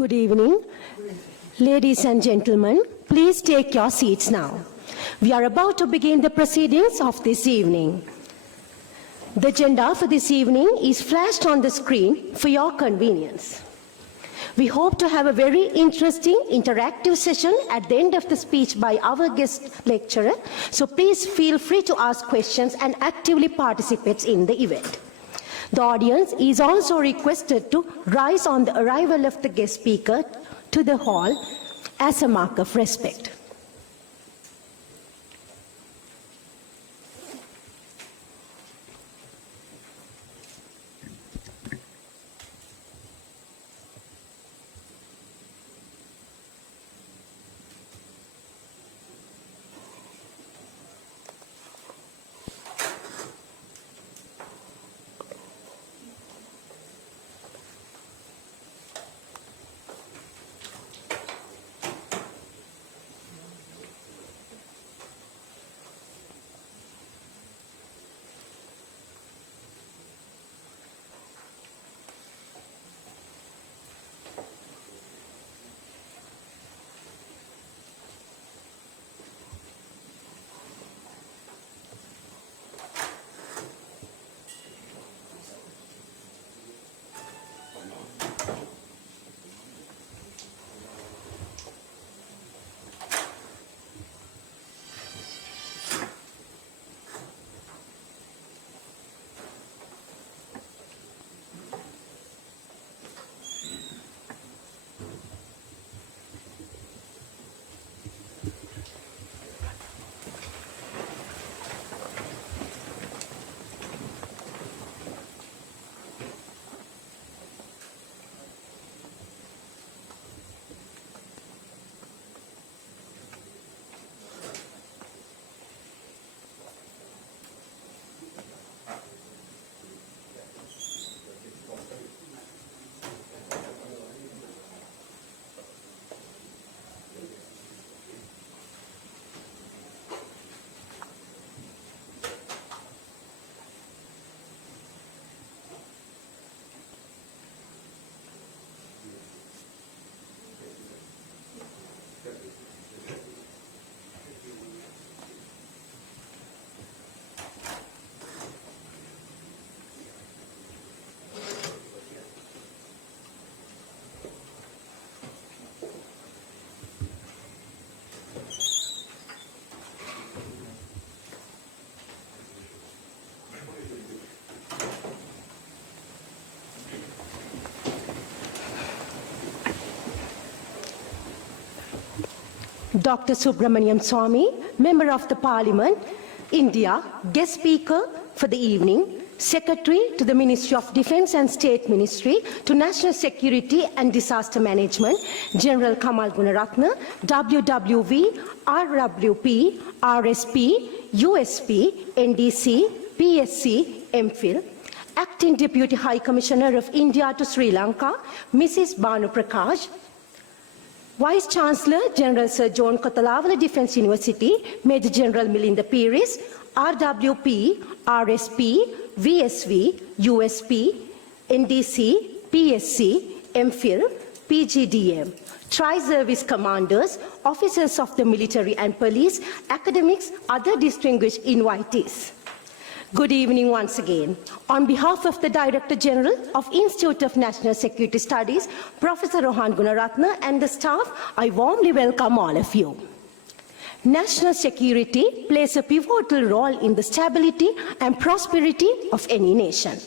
Good evening. Ladies and gentlemen, please take your seats now. We are about to begin the proceedings of this evening. The agenda for this evening is flashed on the screen for your convenience. We hope to have a very interesting, interactive session at the end of the speech by our guest lecturer, so please feel free to ask questions and actively participate in the event. The audience is also requested to rise on the arrival of the guest speaker to the hall as a mark of respect. Dr. Subramaniam Swamy, Member of the Parliament, India, guest speaker for the evening, Secretary to the Ministry of Defence and State Ministry to National Security and Disaster Management, General Kamal Gunaratna, WWV, RWP, RSP, USP, NDC, PSC, MPhil, Acting Deputy High Commissioner of India to Sri Lanka, Mrs. Banu Prakash, Vice Chancellor General Sir John Kotalawala Defence University, Major General Milinda Piris, RWP, RSP, VSV, USP, NDC, PSC, MPhil, PGDM, Tri-Service Commanders, Officers of the Military and Police, academics, other distinguished invitees. Good evening once again. On behalf of the Director General of Institute of National Security Studies, Professor Rohan Gunaratna, and the staff, I warmly welcome all of you. National security plays a pivotal role in the stability and prosperity of any nation.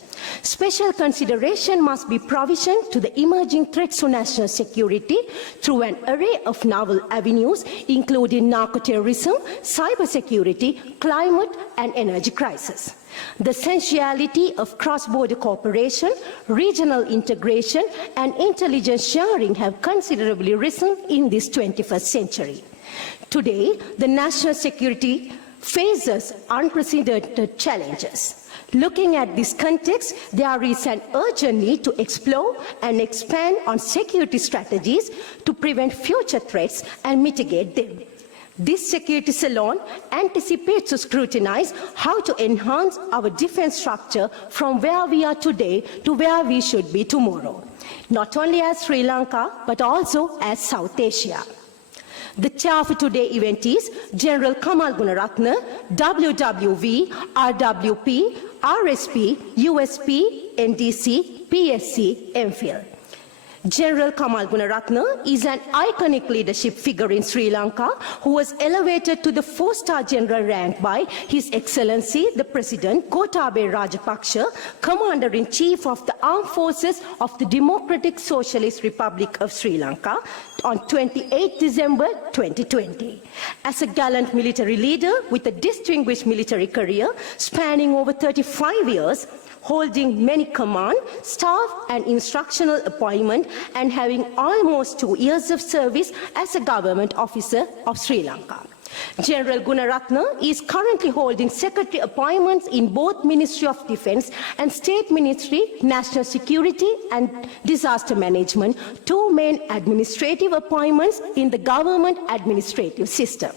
Special consideration must be provisioned to the emerging threats to national security through an array of novel avenues, including narco-terrorism, cybersecurity, climate, and energy crisis. The essentiality of cross-border cooperation, regional integration, and intelligence sharing have considerably risen in this 21st century. Today, the national security faces unprecedented challenges. Looking at this context, there is an urgent need to explore and expand on security strategies to prevent future threats and mitigate them. This security salon anticipates to scrutinize how to enhance our defense structure from where we are today to where we should be tomorrow, not only as Sri Lanka, but also as South Asia. The chair for today's event is General Kamal Gunaratna, WWV, RWP, RSP, USP, NDC, PSC, MPhil. General Kamal Gunaratna is an iconic leadership figure in Sri Lanka who was elevated to the 4-star general rank by His Excellency the President Gotabaya Rajapaksa, Commander-in-Chief of the Armed Forces of the Democratic Socialist Republic of Sri Lanka on 28 December 2020. As a gallant military leader with a distinguished military career spanning over 35 years, holding many command, staff and instructional appointments and having almost 2 years of service as a government officer of Sri Lanka. General Gunaratna is currently holding secretary appointments in both Ministry of Defence and State Ministry, National Security and Disaster Management, 2 main administrative appointments in the government administrative system.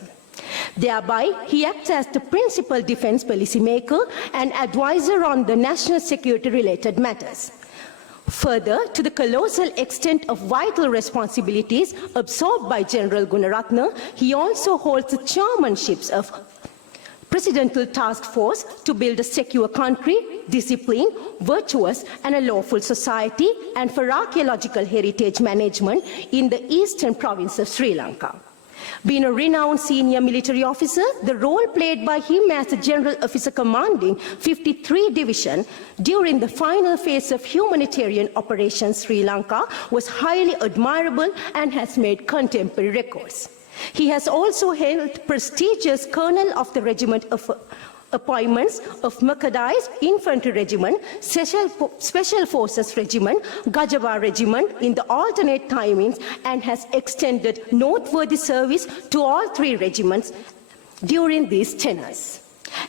Thereby, he acts as the principal defense policymaker and advisor on the national security-related matters. Further, to the colossal extent of vital responsibilities absorbed by General Gunaratna, he also holds the chairmanships of Presidential Task Force to build a secure country, disciplined, virtuous and a lawful society, and for archaeological heritage management in the eastern province of Sri Lanka. Being a renowned senior military officer, the role played by him as the General Officer commanding 53 Division during the final phase of humanitarian Operation Sri Lanka was highly admirable and has made contemporary records. He has also held prestigious Colonel of the Regiment of appointments of Mechanized Infantry Regiment, Special Forces Regiment, Gajava Regiment in the alternate timings and has extended noteworthy service to all 3 regiments during these tenures.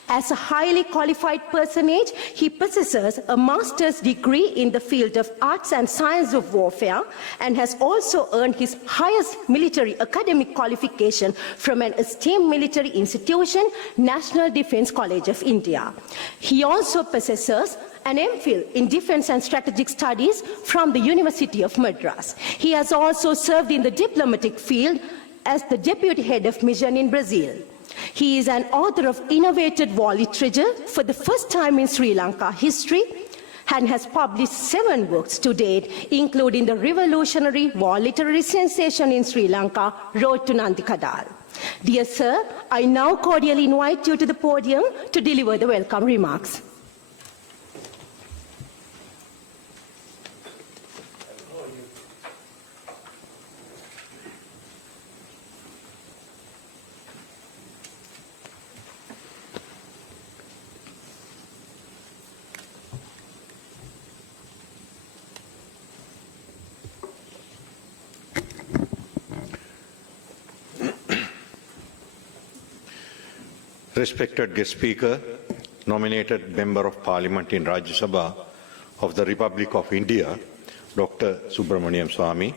As a highly qualified personage, he possesses a master's degree in the field of arts and science of warfare and has also earned his highest military academic qualification from an esteemed military institution, National Defence College of India. He also possesses an MPhil in Defence and Strategic Studies from the University of Madras. He has also served in the diplomatic field as the Deputy Head of Mission in Brazil. He is an author of innovative war literature for the first time in Sri Lanka history and has published 7 works to date, including the revolutionary war literary sensation in Sri Lanka, Road to Nandikadal. Dear Sir, I now cordially invite you to the podium to deliver the welcome remarks. Respected guest speaker, nominated Member of Parliament in Rajya Sabha of the Republic of India, Dr. Subramaniam Swamy,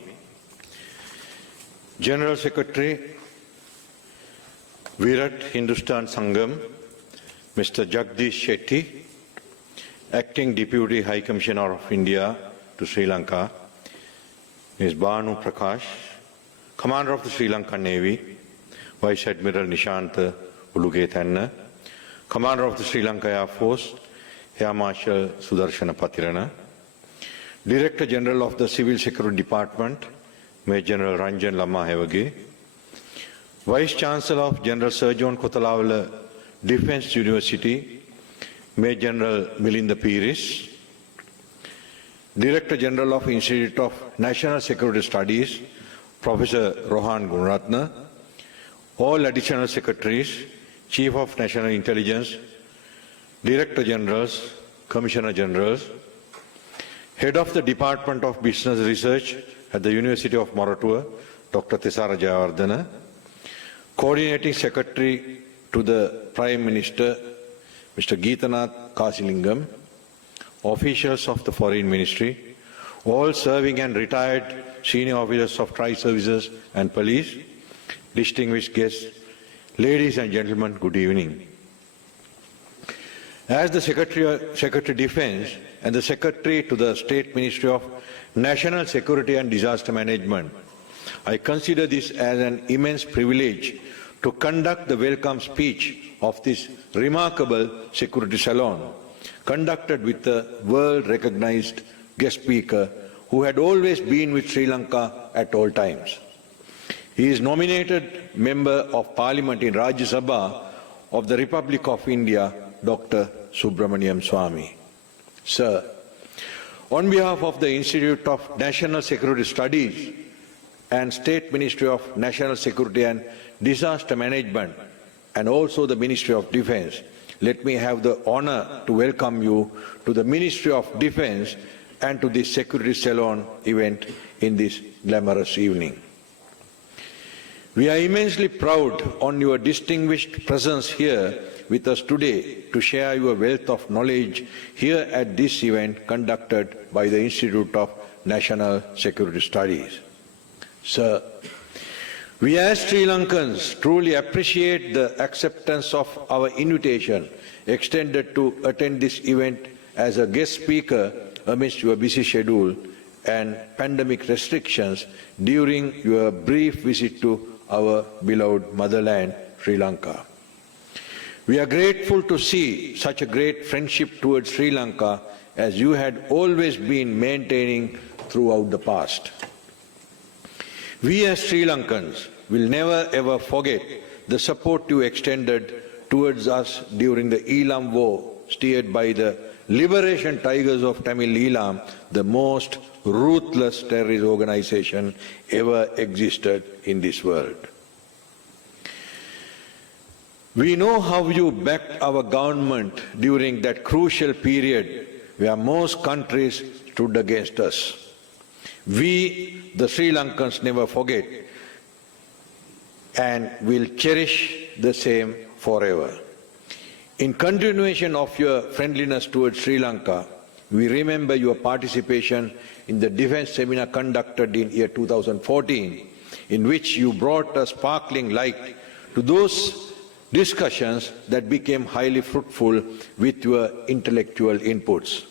General Secretary, Virat Hindustan Sangam, Mr. Jagdish Shetty, Acting Deputy High Commissioner of India to Sri Lanka, Ms. Banu Prakash, Commander of the Sri Lankan Navy, Vice Admiral Nishantha Ulugethanna, Commander of the Sri Lanka Air Force, Air Marshal Sudarshana Patirana, Director General of the Civil Security Department, Major General Ranjan Lamahewage, Vice Chancellor of General Sir John Kotalawala Defence University, Major General Milinda Piris, Director General of Institute of National Security Studies, Professor Rohan Gunaratna, all additional secretaries, Chief of National Intelligence, Director Generals, Commissioner Generals, Head of the Department of Business Research at the University of Moratuwa, Dr. Tesara Jayawardena, Coordinating Secretary to the Prime Minister, Mr. Geethanath Kasilingam, officials of the Foreign Ministry, all serving and retired senior officers of Tri-Services and Police, distinguished guests, Ladies and gentlemen, good evening. As the Secretary Defense and the Secretary to the State Ministry of National Security and Disaster Management, I consider this as an immense privilege to conduct the welcome speech of this remarkable security salon, conducted with the world-recognized guest speaker who had always been with Sri Lanka at all times. He is nominated Member of Parliament in Rajya Sabha of the Republic of India, Dr. Subramaniam Swamy. Sir, on behalf of the Institute of National Security Studies and State Ministry of National Security and Disaster Management, and also the Ministry of Defense, let me have the honor to welcome you to the Ministry of Defense and to this Security Salon event in this glamorous evening. We are immensely proud on your distinguished presence here with us today to share your wealth of knowledge here at this event conducted by the Institute of National Security Studies. Sir, we as Sri Lankans truly appreciate the acceptance of our invitation extended to attend this event as a guest speaker amidst your busy schedule and pandemic restrictions during your brief visit to our beloved motherland, Sri Lanka. We are grateful to see such a great friendship towards Sri Lanka as you had always been maintaining throughout the past. We as Sri Lankans will never ever forget the support you extended towards us during the Elam War steered by the Liberation Tigers of Tamil Elam, the most ruthless terrorist organization ever existed in this world. We know how you backed our government during that crucial period where most countries stood against us. We, the Sri Lankans, never forget and will cherish the same forever. In continuation of your friendliness towards Sri Lanka, we remember your participation in the defense seminar conducted in year 2014, in which you brought a sparkling light to those discussions that became highly fruitful with your intellectual inputs.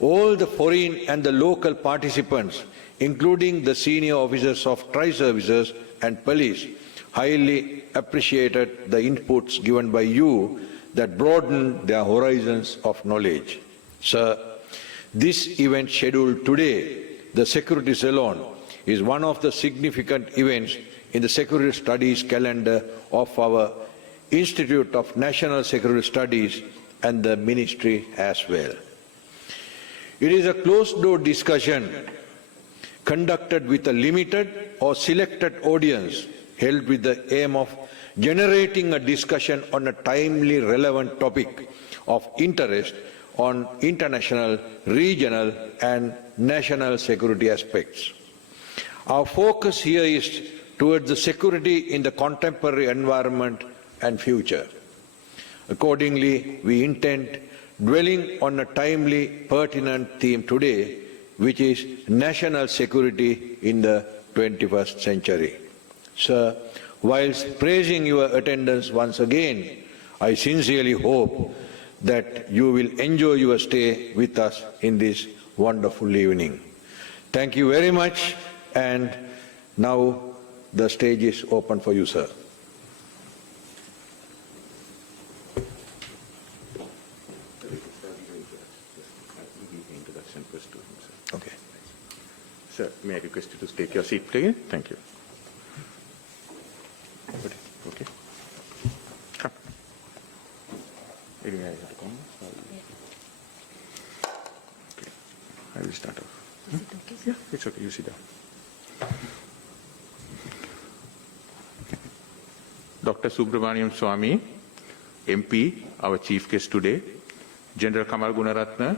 All the foreign and the local participants, including the senior officers of tri-services and police, highly appreciated the inputs given by you that broadened their horizons of knowledge. Sir, this event scheduled today, the Security Salon, is one of the significant events in the Security Studies calendar of our Institute of National Security Studies and the Ministry as well. It is a closed-door discussion conducted with a limited or selected audience held with the aim of generating a discussion on a timely, relevant topic of interest on international, regional and national security aspects. Our focus here is towards the security in the contemporary environment and future. Accordingly, we intend dwelling on a timely, pertinent theme today, which is national security in the 21st century. Sir, whilst praising your attendance once again, I sincerely hope that you will enjoy your stay with us in this wonderful evening. Thank you very much, and now the stage is open for you, sir. Okay. Sir, may I request you to take your seat, please? Thank you. Okay. Come. Maybe I have to come. Okay. I will start off. Is it okay, sir? Yeah, it's okay. You sit down. Dr. Subramaniam Swamy, MP, our chief guest today, General Kamal Gunaratna,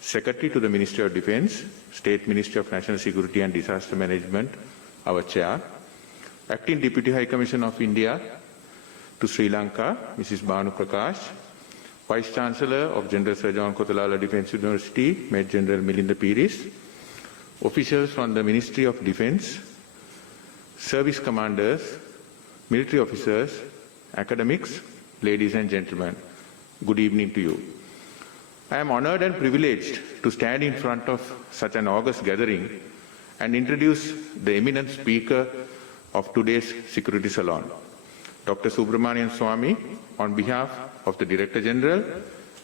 Secretary to the Ministry of Defense, State Ministry of National Security and Disaster Management, our chair, Acting Deputy High Commissioner of India to Sri Lanka, Mrs. Banu Prakash, Vice Chancellor of General Sir John Kotalala Defence University, Major General Milinda Piris, officials from the Ministry of Defence, service commanders, military officers, academics, ladies and gentlemen, good evening to you. I am honored and privileged to stand in front of such an august gathering and introduce the eminent speaker of today's Security Salon, Dr. Subramaniam Swamy, on behalf of the Director General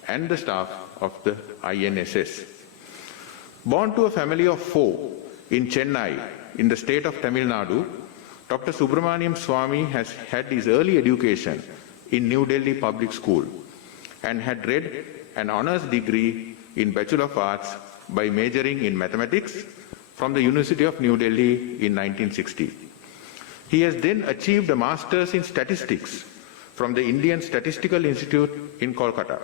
and the staff of the INSS. Born to a family of 4 in Chennai, in the state of Tamil Nadu, Dr. Subramaniam Swamy has had his early education in New Delhi Public School and had read an honours degree in Bachelor of Arts by majoring in mathematics from the University of New Delhi in 1960. He has then achieved a Master's in Statistics from the Indian Statistical Institute in Kolkata,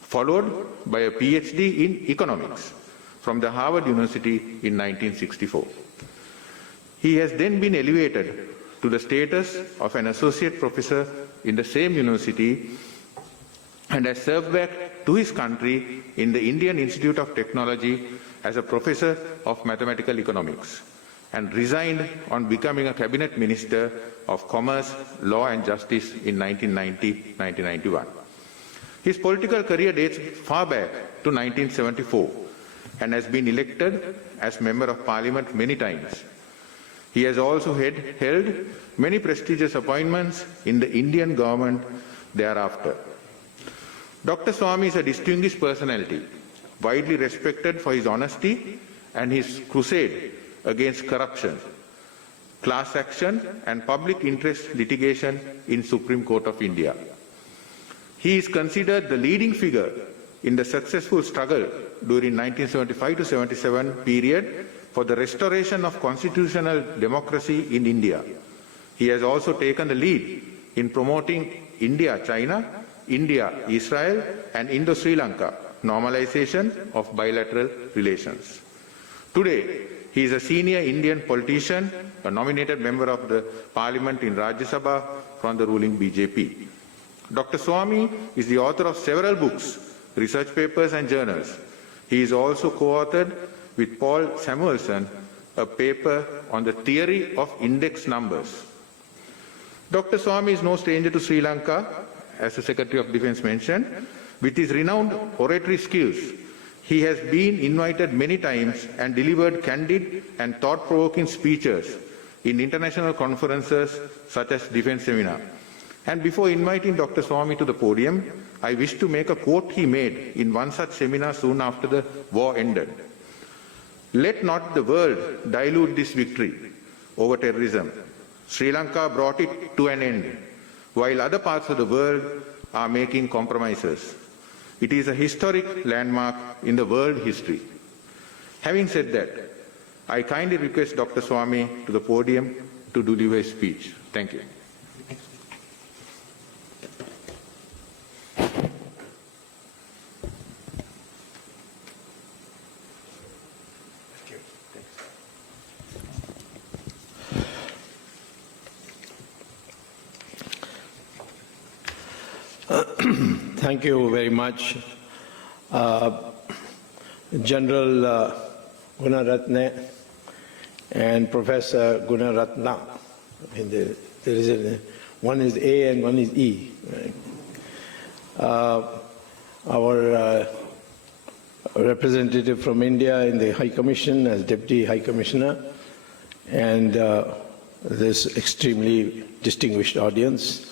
followed by a PhD in Economics from the Harvard University in 1964. He has then been elevated to the status of an associate professor in the same university and has served back to his country in the Indian Institute of Technology as a professor of mathematical economics, and resigned on becoming a cabinet minister of Commerce, Law and Justice in 1990-1991. His political career dates far back to 1974 and has been elected as Member of Parliament many times. He has also held many prestigious appointments in the Indian government thereafter. Dr. Swamy is a distinguished personality, widely respected for his honesty and his crusade against corruption, class action and public interest litigation in Supreme Court of India. He is considered the leading figure in the successful struggle during 1975 to 77 period for the restoration of constitutional democracy in India. He has also taken the lead in promoting India-China, India-Israel and Indo-Sri Lanka normalization of bilateral relations. Today, he is a senior Indian politician, a nominated member of the Parliament in Rajya Sabha from the ruling BJP. Dr. Swamy is the author of several books, research papers and journals. He is also co-authored with Paul Samuelson a paper on the theory of index numbers. Dr. Swamy is no stranger to Sri Lanka, as the Secretary of Defence mentioned. With his renowned oratory skills, he has been invited many times and delivered candid and thought-provoking speeches in international conferences such as Defence Seminar. And before inviting Dr. Swamy to the podium, I wish to make a quote he made in one such seminar soon after the war ended. Let not the world dilute this victory over terrorism. Sri Lanka brought it to an end, while other parts of the world are making compromises. It is a historic landmark in the world history. Having said that, I kindly request Dr. Swamy to the podium to deliver his speech. Thank you. Thank you very much, General Gunaratna and Professor Gunaratna. I mean, there is one is A and one is E. Right? Our representative from India in the High Commission as Deputy High Commissioner, and this extremely distinguished audience.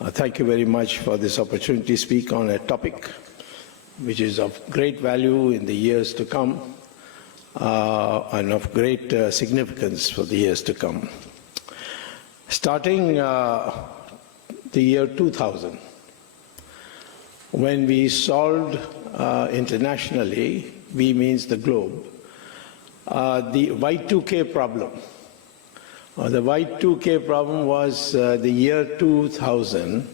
Thank you very much for this opportunity to speak on a topic which is of great value in the years to come and of great significance for the years to come. Starting the year 2000, when we solved internationally, we means the globe, the Y2K problem. The Y2K problem was the year 2000,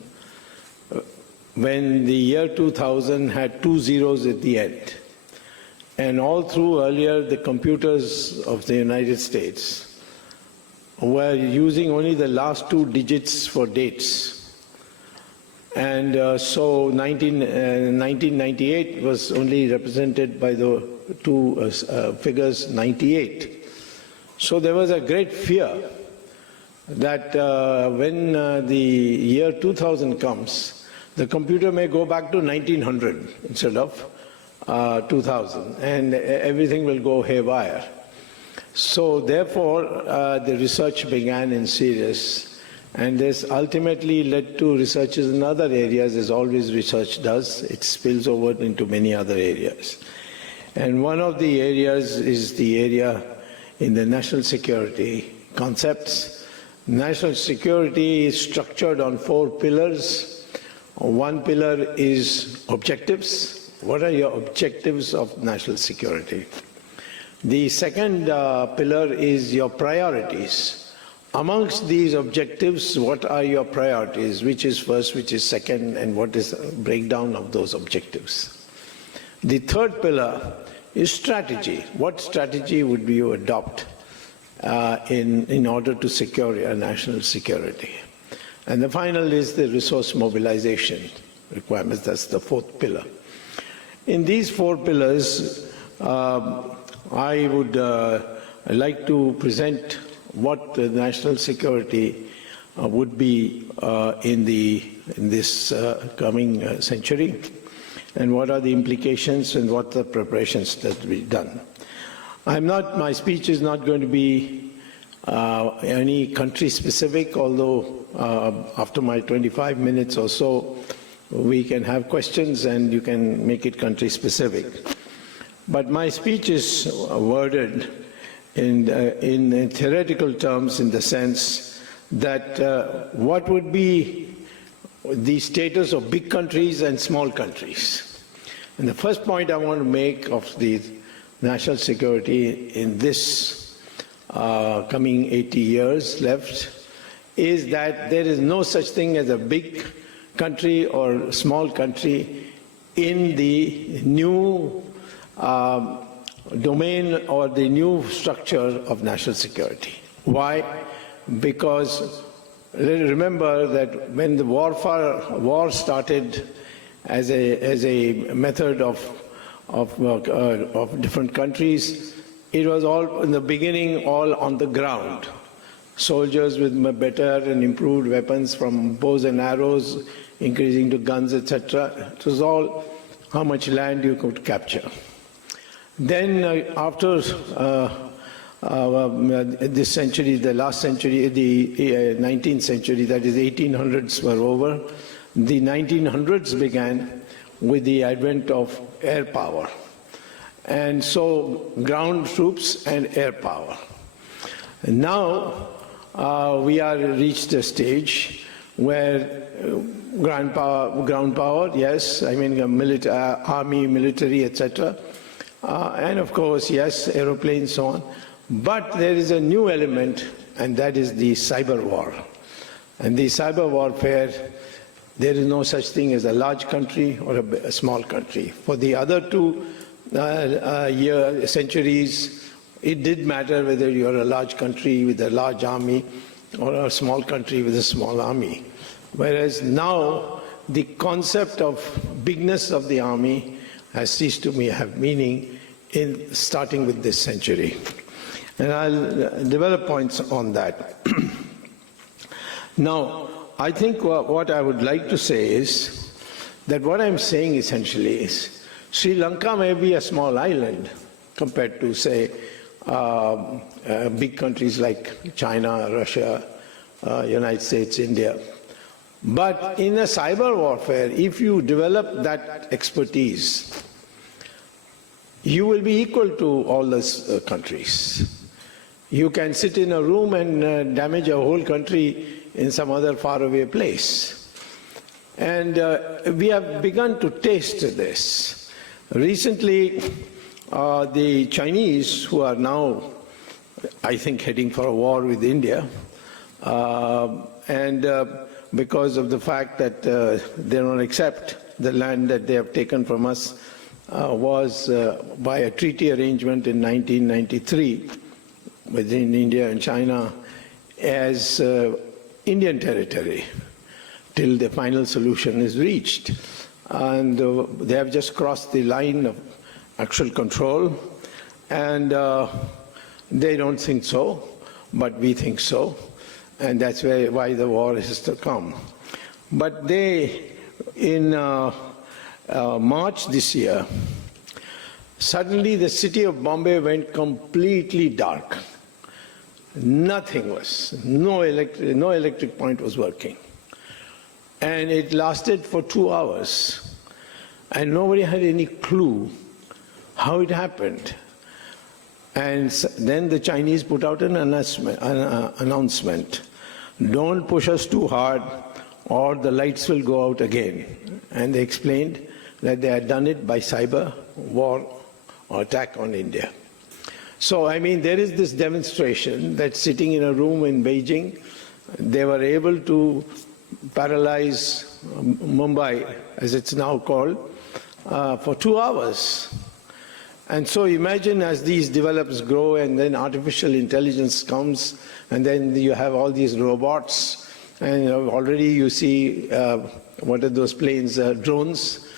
when the year 2000 had 2 zeros at the end. And all through earlier, the computers of the United States were using only the last 2 digits for dates. And so 1998 was only represented by the 2 figures 98. So there was a great fear that when the year 2000 comes, the computer may go back to 1900 instead of 2000, and everything will go haywire. So therefore, the research began in serious, and this ultimately led to researches in other areas, as always research does. It spills over into many other areas. And one of the areas is the area in the national security concepts. National security is structured on 4 pillars. One pillar is objectives. What are your objectives of national security? The second pillar is your priorities. Amongst these objectives, what are your priorities? Which is first, which is second, and what is the breakdown of those objectives? The third pillar is strategy. What strategy would you adopt in order to secure your national security? And the final is the resource mobilization requirements. That's the fourth pillar. In these 4 pillars, I would like to present what the national security would be in this coming century, and what are the implications and what the preparations that we done. My speech is not going to be any country specific, although after my 25 minutes or so, we can have questions and you can make it country specific. But my speech is worded in theoretical terms, in the sense that what would be the status of big countries and small countries. And the first point I want to make of the national security in this coming 80 years left is that there is no such thing as a big country or small country in the new domain or the new structure of national security. Why? Because remember that when the war started as a method of different countries, it was all in the beginning all on the ground. Soldiers with better and improved weapons, from bows and arrows, increasing to guns, etc. It was all how much land you could capture. Then after this century, the last century, the 19th century, that is 1800s were over, the 1900s began with the advent of air power. And so ground troops and air power. And now we are reached a stage where ground power, yes, I mean army, military, etc. And of course, yes, aeroplanes, so on. But there is a new element, and that is the cyber war. And the cyber warfare, there is no such thing as a large country or a small country. For the other 2 centuries, it did matter whether you're a large country with a large army or a small country with a small army. Whereas now, the concept of bigness of the army has ceased to have meaning in starting with this century. And I'll develop points on that. Now, I think what I would like to say is that what I'm saying essentially is Sri Lanka may be a small island compared to, say, big countries like China, Russia, United States, India. But in a cyber warfare, if you develop that expertise, you will be equal to all those countries. You can sit in a room and damage a whole country in some other faraway place. And we have begun to taste this. Recently, the Chinese, who are now, I think, heading for a war with India, because of the fact that they don't accept the land that they have taken from us, was by a treaty arrangement in 1993 within India and China as Indian territory till the final solution is reached. And they have just crossed the line of actual control, and they don't think so, but we think so. and that's why the war is to come. But they, in March this year, suddenly the city of Bombay went completely dark. Nothing was, no electric point was working. And it lasted for 2 hours. And nobody had any clue how it happened. And then the Chinese put out an announcement. Don't push us too hard or the lights will go out again. And they explained that they had done it by cyber war or attack on India. So, I mean, there is this demonstration that sitting in a room in Beijing, they were able to paralyze Mumbai, as it's now called, for 2 hours. And so imagine as these developments grow and then artificial intelligence comes and then you have all these robots and already you see, what are those planes, drones.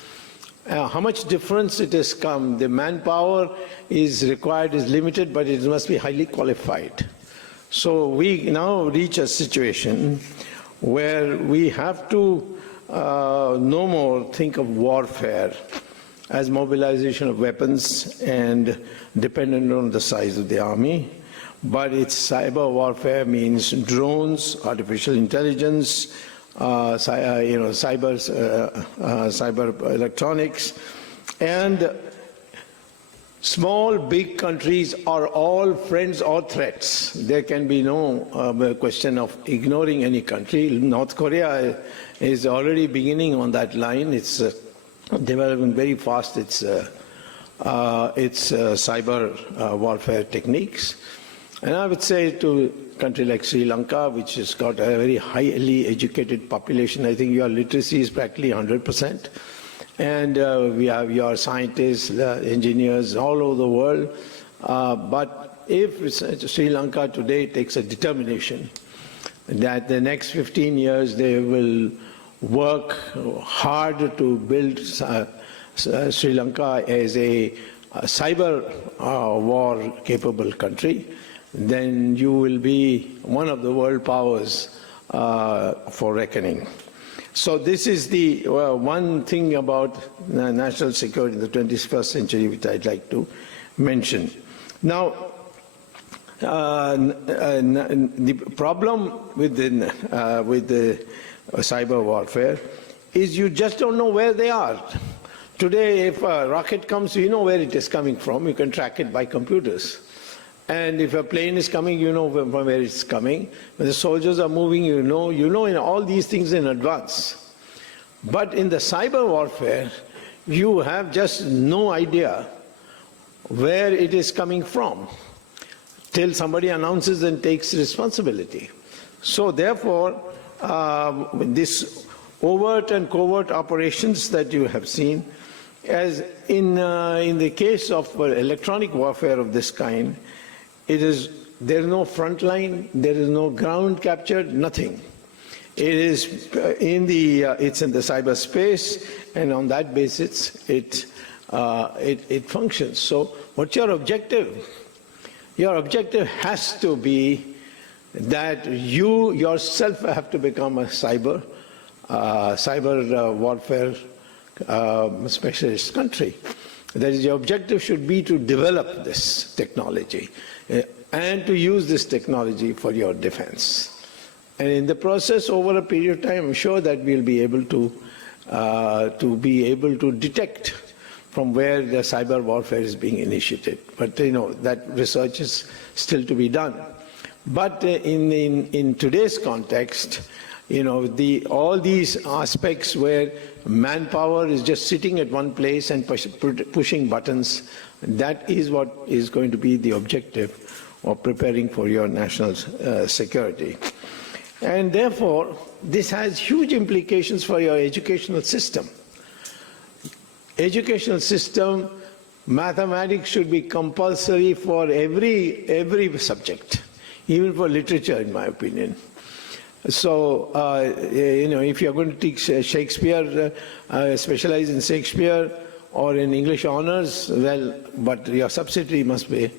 How much difference it has come. The manpower is required, is limited, but it must be highly qualified. So we now reach a situation where we have to no more think of warfare as mobilization of weapons and dependent on the size of the army, but it's cyber warfare means drones, artificial intelligence, cyber electronics, and small, big countries are all friends or threats. There can be no question of ignoring any country. North Korea is already beginning on that line. It's developing very fast its cyber warfare techniques. And I would say to a country like Sri Lanka, which has got a very highly educated population, I think your literacy is practically 100%. And we have your scientists, engineers all over the world. But if Sri Lanka today takes a determination that the next 15 years they will work hard to build Sri Lanka as a cyber war capable country, then you will be one of the world powers for reckoning. So this is the one thing about national security in the 21st century which I'd like to mention. Now, the problem with the cyber warfare is you just don't know where they are. Today, if a rocket comes, you know where it is coming from. You can track it by computers. And if a plane is coming, you know from where it's coming. When the soldiers are moving, you know in all these things in advance. But in the cyber warfare, you have just no idea where it is coming from till somebody announces and takes responsibility. So therefore, this overt and covert operations that you have seen, as in the case of electronic warfare of this kind, there is no front line, there is no ground capture, nothing. It is it's in the cyberspace, and on that basis, it functions. So, what's your objective? Your objective has to be that you yourself have to become a cyber warfare specialist country. That is, your objective should be to develop this technology and to use this technology for your defense. And in the process, over a period of time, I'm sure that we'll be able to detect from where the cyber warfare is being initiated. But that research is still to be done. But in today's context, all these aspects where manpower is just sitting at one place and pushing buttons, that is what is going to be the objective of preparing for your national security. And therefore, this has huge implications for your educational system. Educational system, mathematics should be compulsory for every subject, even for literature, in my opinion. So, if you're going to teach Shakespeare, specialize in Shakespeare or in English honors, well, but your subsidiary must be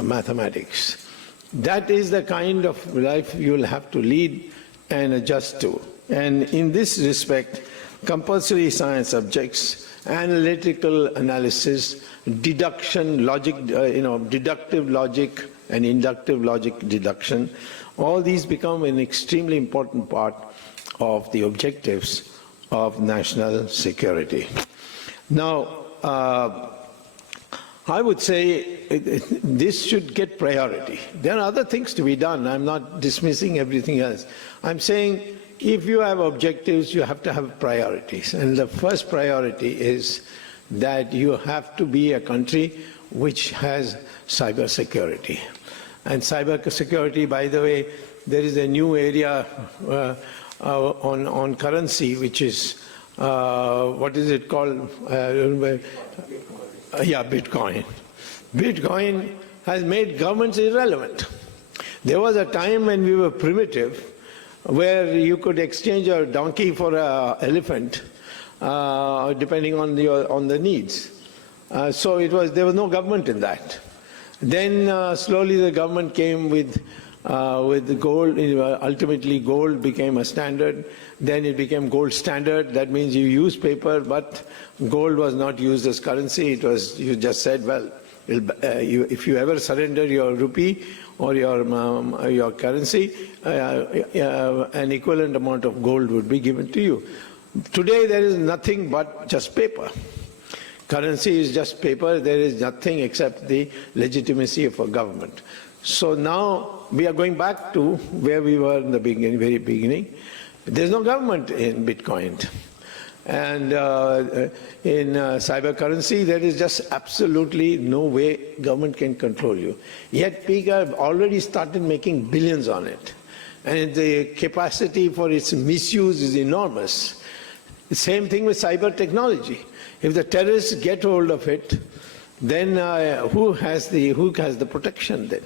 mathematics. That is the kind of life you will have to lead and adjust to. And in this respect, compulsory science subjects, analytical analysis, deduction, logic, deductive logic and inductive logic deduction, all these become an extremely important part of the objectives of national security. Now, I would say this should get priority. There are other things to be done. I'm not dismissing everything else. I'm saying if you have objectives, you have to have priorities. And the first priority is that you have to be a country which has cyber security. And cyber security, by the way, there is a new area on currency, which is, what is it called? Bitcoin. Bitcoin has made governments irrelevant. There was a time when we were primitive, where you could exchange a donkey for an elephant, depending on the needs. So there was no government in that. Then slowly the government came with gold. Ultimately, gold became a standard. Then it became gold standard. That means you use paper, but gold was not used as currency. It was, you just said, well, if you ever surrender your rupee or your currency, an equivalent amount of gold would be given to you. Today there is nothing but just paper. Currency is just paper. There is nothing except the legitimacy of a government. So now we are going back to where we were in the beginning, very beginning. There's no government in Bitcoin. And in cyber currency, there is just absolutely no way government can control you. Yet people have already started making billions on it. And the capacity for its misuse is enormous. The same thing with cyber technology. If the terrorists get hold of it, then who has the protection then?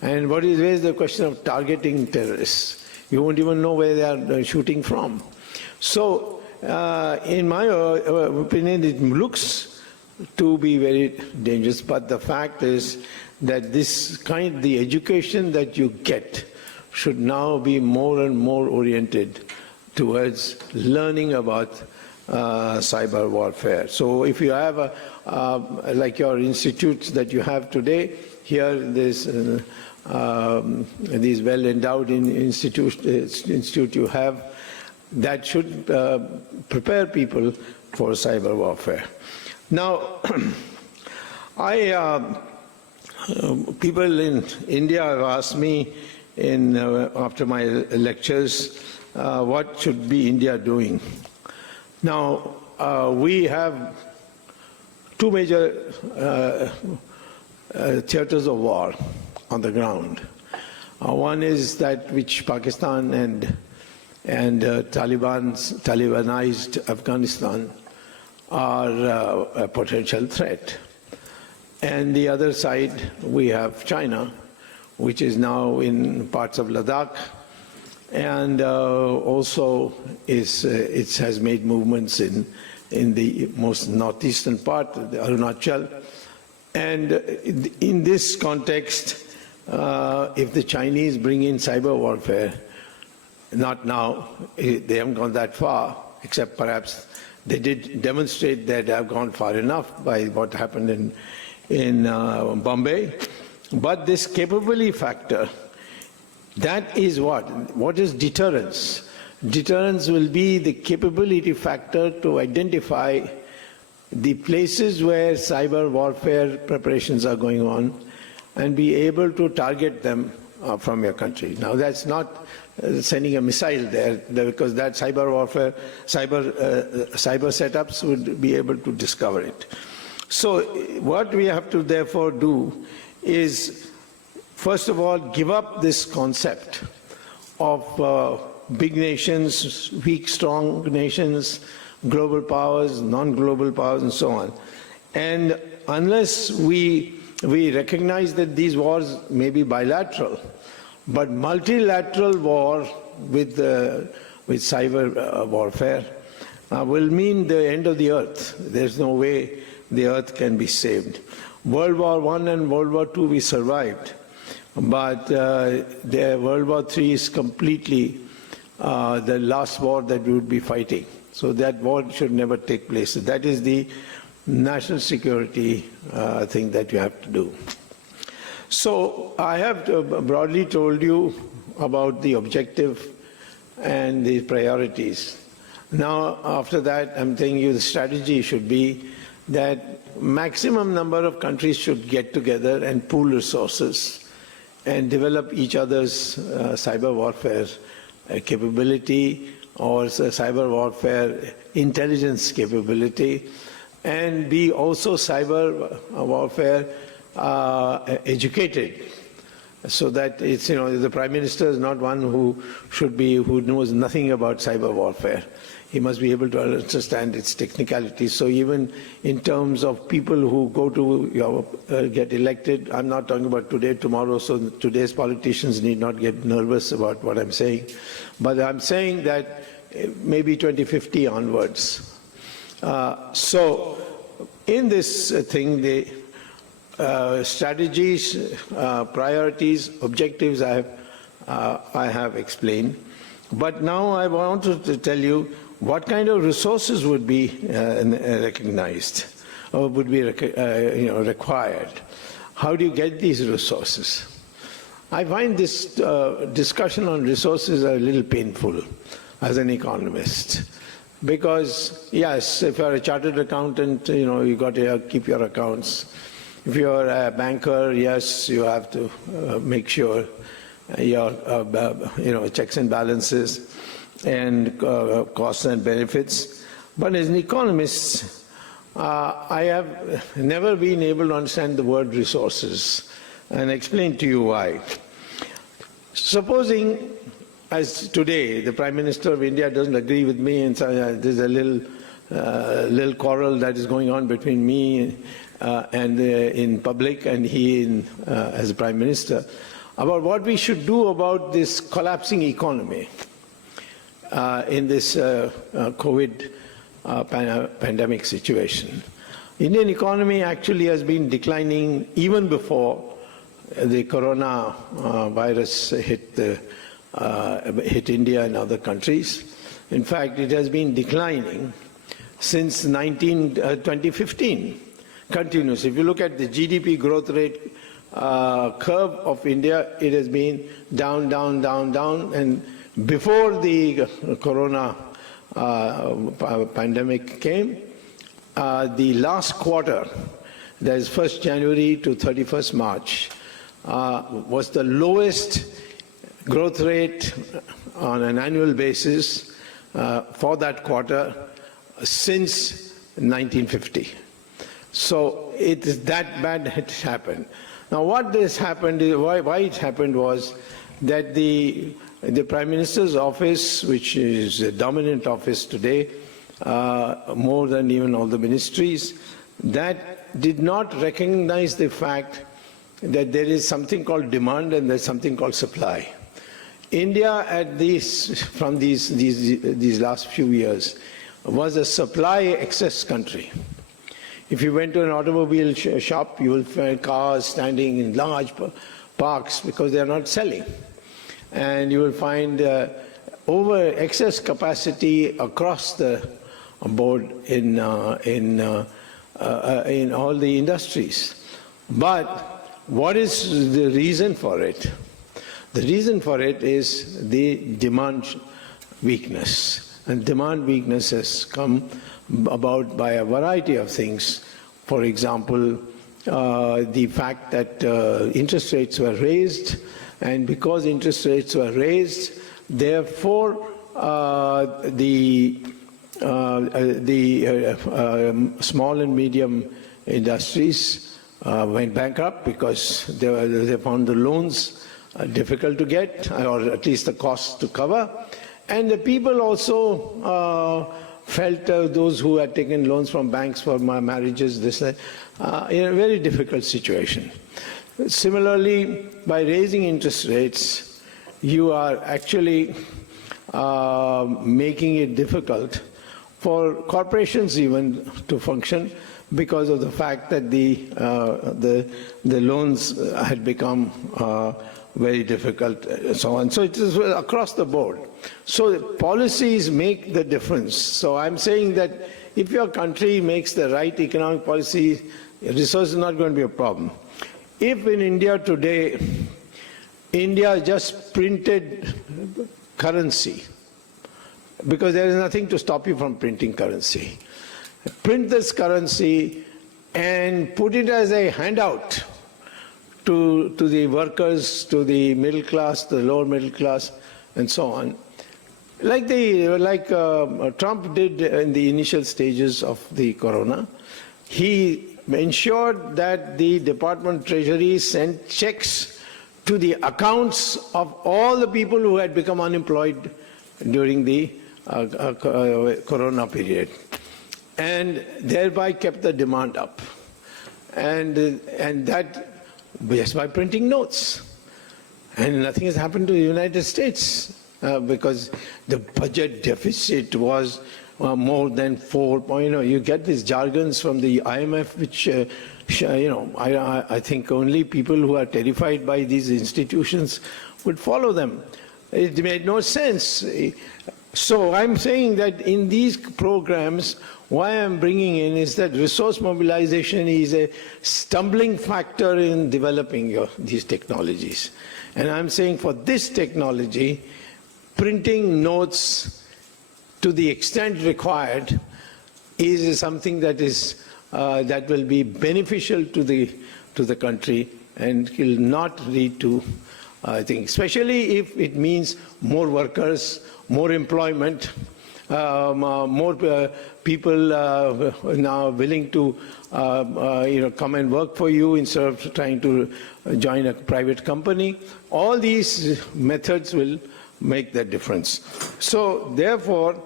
And where is the question of targeting terrorists? You won't even know where they are shooting from. So, in my opinion, it looks to be very dangerous, but the fact is that the education that you get should now be more and more oriented towards learning about cyber warfare. So if you have like your institutes that you have today, here there's these well-endowed institute you have, that should prepare people for cyber warfare. Now, people in India have asked me after my lectures, what should be India doing? Now, we have two major theaters of war on the ground. One is that which Pakistan and Talibanized Afghanistan are a potential threat. And the other side, we have China, which is now in parts of Ladakh, and also it has made movements in the most northeastern part, the Arunachal. And in this context, if the Chinese bring in cyber warfare, not now, they haven't gone that far, except perhaps they did demonstrate that they have gone far enough by what happened in Bombay. But this capability factor, that is what is deterrence? Deterrence will be the capability factor to identify the places where cyber warfare preparations are going on and be able to target them from your country. Now that's not sending a missile there, because that cyber warfare, cyber setups would be able to discover it. So what we have to therefore do is, first of all, give up this concept of big nations, weak, strong nations, global powers, non-global powers, and so on. And unless we recognize that these wars may be bilateral, but multilateral war with cyber warfare will mean the end of the earth. There's no way the earth can be saved. World War I and World War II we survived, but World War III is completely the last war that we would be fighting. So that war should never take place. So that is the national security thing that you have to do. So I have broadly told you about the objective and the priorities. Now, after that, I'm telling you the strategy should be that maximum number of countries should get together and pool resources and develop each other's cyber warfare capability or cyber warfare intelligence capability, and be also cyber warfare educated, so that it's, the Prime Minister is not one who knows nothing about cyber warfare. He must be able to understand its technicalities. So even in terms of people who go to get elected, I'm not talking about today, tomorrow, so today's politicians need not get nervous about what I'm saying. But I'm saying that maybe 2050 onwards. So in this thing, the strategies, priorities, objectives I have explained. But now I want to tell you what kind of resources would be recognized or would be required. How do you get these resources? I find this discussion on resources a little painful as an economist. Because, yes, if you're a chartered accountant, you've got to keep your accounts. If you're a banker, yes, you have to make sure your checks and balances and costs and benefits. But as an economist, I have never been able to understand the word resources, and explain to you why. Supposing, as today, the Prime Minister of India doesn't agree with me, and so there's a little quarrel that is going on between me and in public and he as a Prime Minister, about what we should do about this collapsing economy in this COVID pandemic situation. Indian economy actually has been declining even before the corona virus hit India and other countries. In fact, it has been declining since 2015, continuous. If you look at the GDP growth rate curve of India, it has been down, down, down, down, and before the corona pandemic came, the last quarter, that is 1st January to 31st March, was the lowest growth rate on an annual basis for that quarter since 1950. So it is that bad had happened. Now what this happened, why it happened was that the Prime Minister's office, which is a dominant office today, more than even all the ministries, that did not recognize the fact that there is something called demand and there's something called supply. India from these last few years was a supply excess country. If you went to an automobile shop, you will find cars standing in large parks because they are not selling. And you will find over excess capacity across the board in all the industries. But what is the reason for it? The reason for it is the demand weakness. And demand weakness has come about by a variety of things. For example, the fact that interest rates were raised, and because interest rates were raised, therefore the small and medium industries went bankrupt because they found the loans difficult to get, or at least the costs to cover. And the people also felt those who had taken loans from banks for marriages, this, in a very difficult situation. Similarly, by raising interest rates, you are actually making it difficult for corporations even to function, because of the fact that the loans had become very difficult, and so on. So it is across the board. So policies make the difference. So I'm saying that if your country makes the right economic policy, resource is not going to be a problem. If in India today, India just printed currency, because there is nothing to stop you from printing currency. Print this currency and put it as a handout to the workers, to the middle class, the lower middle class, and so on. Like Trump did in the initial stages of the corona, he ensured that the Department of Treasury sent checks to the accounts of all the people who had become unemployed during the corona period, and thereby kept the demand up. And that just by printing notes. And nothing has happened to the United States because the budget deficit was more than 4. You get these jargons from the IMF, which I think only people who are terrified by these institutions would follow them. It made no sense. So I'm saying that in these programs, why I'm bringing in is that resource mobilization is a stumbling factor in developing these technologies. And I'm saying for this technology, printing notes to the extent required is something that is that will be beneficial to the country and will not lead to, I think, especially if it means more workers, more employment, more people now willing to come and work for you instead of trying to join a private company. All these methods will make that difference. So therefore,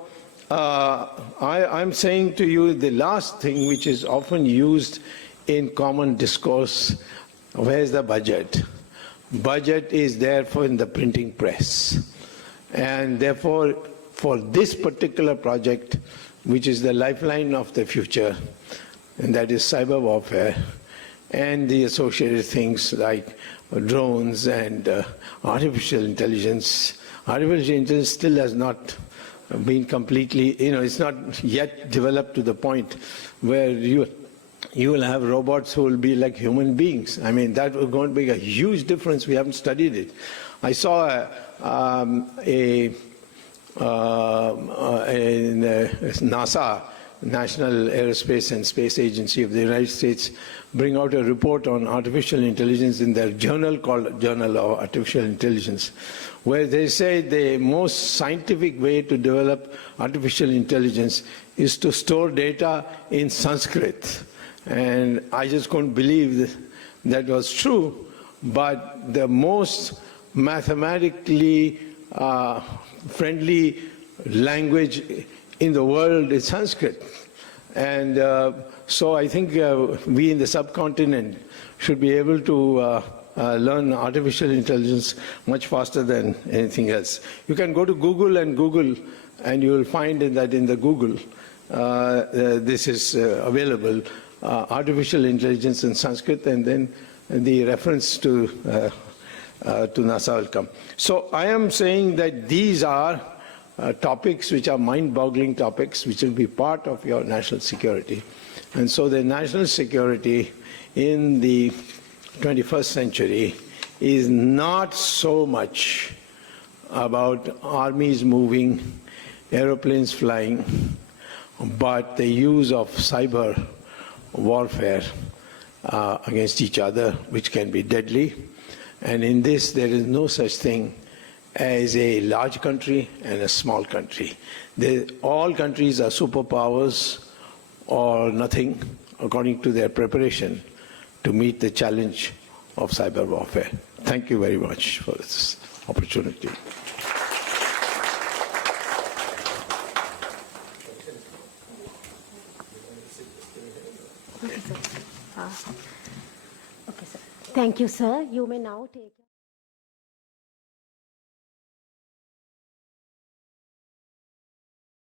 I'm saying to you the last thing which is often used in common discourse, where's the budget? Budget is there for in the printing press. And therefore, for this particular project, which is the lifeline of the future, and that is cyber warfare, and the associated things like drones and artificial intelligence. Artificial intelligence still has not been completely, it's not yet developed to the point where you will have robots who will be like human beings. I mean, that will going to make a huge difference. We haven't studied it. I saw NASA, National Aerospace and Space Agency of the United States, bring out a report on artificial intelligence in their journal called Journal of Artificial Intelligence, where they say the most scientific way to develop artificial intelligence is to store data in Sanskrit. And I just couldn't believe that was true, but the most mathematically friendly language in the world is Sanskrit. And so I think we in the subcontinent should be able to learn artificial intelligence much faster than anything else. You can go to Google and you will find that in the Google this is available, artificial intelligence in Sanskrit, and then the reference to NASA will come. So I am saying that these are topics which are mind-boggling topics which will be part of your national security. And so the national security in the 21st century is not so much about armies moving, aeroplanes flying, but the use of cyber warfare against each other, which can be deadly. And in this, there is no such thing as a large country and a small country. All countries are superpowers or nothing, according to their preparation to meet the challenge of cyber warfare. Thank you very much for this opportunity. Okay, sir. Thank you, sir. You may now take